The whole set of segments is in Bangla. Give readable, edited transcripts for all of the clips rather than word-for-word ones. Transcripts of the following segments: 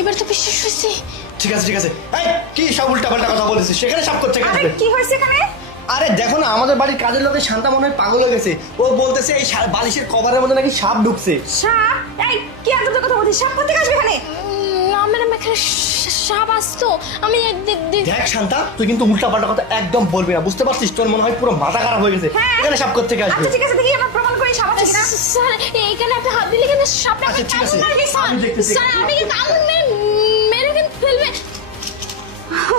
এবার তো বিশ্বাস হয়েছে। ঠিক আছে এই কি সব উল্টাপাল্টা কথা বলেছিস, সেখানে সাপ করছে আরে কি হয়েছে এখানে? আরে দেখো না, আমাদের বাড়ির কাজের লোকের শান্তা মনে হয় পাগল হয়ে গেছে। ও বলতেছে এই বালিশের কভারের মধ্যে নাকি সাপ ঢুকছে। সাপ? এই কি আজব কথা বলছিস? সাপ কোথা থেকে আসবে এখানে? না ম্যাডাম, এখানে সাপ আসতো। আমি দেখ শান্তা, তুই কিন্তু উল্টাপাল্টা কথা একদম বলবি না, বুঝতে পারছিস? তোর মনে হয় পুরো মাথা খারাপ হয়ে গেছে। হ্যাঁ। এখানে সাপ করতে আসবে? আচ্ছা ঠিক আছে, দেখি আমরা প্রমাণ করি সাপ আছে কিনা। স্যার এখানে আপনি হাত দিলে কিন্তু সাপটা আচ্ছা, ঠিক আছে। মারবে স্যার। আমি দেখতেছি। স্যার আপনি কি কামড় মেরে কিন্তু ফেলবে। ও,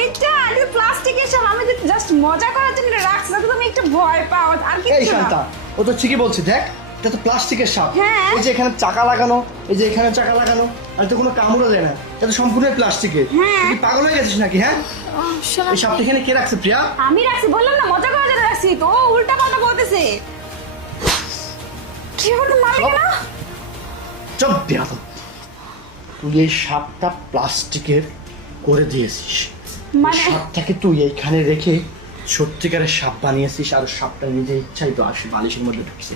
এইটা প্লাস্টিকের সাপ। আমি তো জাস্ট মজা করার জন্য রাখছি, যাতে তুমি একটু ভয় পাও, আর এই কিছু শান্তা, না। ও তো ঠিকই বলছে। দেখ, এটা তো প্লাস্টিকের সাপ। হ্যাঁ। এই যে এখানে চাকা লাগানো, এই যে এখানে চাকা লাগানো, আর তো কোনো কামড়ও দেয় না। এটা তো সম্পূর্ণ প্লাস্টিকের। হ্যাঁ। তুই কি পাগল হয়ে গেছিস নাকি? হ্যাঁ, এই সাপটা এখানে কে রাখছে প্রিয়া? আমি রাখছি, বললাম না মজা করার জন্য রাখছি, তো ও উল্টা পাল্টা বলতেছে। কি হলো, মারলি না? চপ দেয়া তো। তুই এই সাপটা প্লাস্টিকের করে দিয়েছিস। মানে? সাপটাকে তুই এইখানে রেখে সত্যিকারের সাপ বানিয়েছিস, আর সাপটা নিজে ইচ্ছাই তো আসে বালিশের মধ্যে ঢুকছে।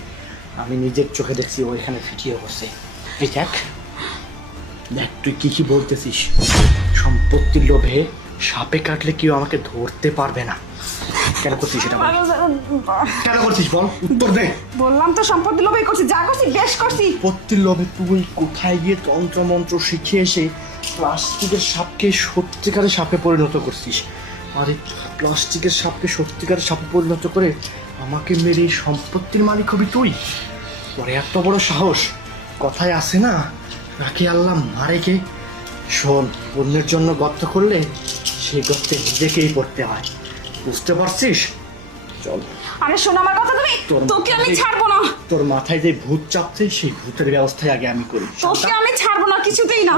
আমি নিজের চোখে দেখছি ও এখানে ফিটিয়ে বসে। এই দেখ দেখ, তুই কি বলতেছিস? সম্পত্তির লোভে সাপে কাটলে কেউ আমাকে ধরতে পারবে না। কেন করছিস এটা বল? কেন করছিস বল, উত্তর দে। বললাম তো সম্পত্তি লোভই করছি, যা করছি বেশ করছি। সম্পত্তির লোভে তুই কোথায় গিয়ে তন্ত্র মন্ত্র শিখে এসে প্লাস্টিকের সাপকে সত্যিকারের সাপে পরিণত করছিস। আর এই প্লাস্টিকের সাপকে সত্যিকারের সাপে পরিণত করে আমাকে মেরে এই সম্পত্তির মালিক হবি তুই? পরে এত বড় সাহস! কথায় আসে না, রাখি আল্লাহ মারে কে। শোন, অন্যের জন্য গর্ত করলে সেই গর্তে নিজেকেই পড়তে হয়, বুঝতে পারছিস? চল। আরে শোনো আমার কথা, তুমি, তোকে আমি ছাড়বো না। তোর মাথায় যে ভূত চাপছে, সেই ভূতের ব্যবস্থায় আগে আমি করি। তোকে আমি ছাড়বো না কিছুতেই না।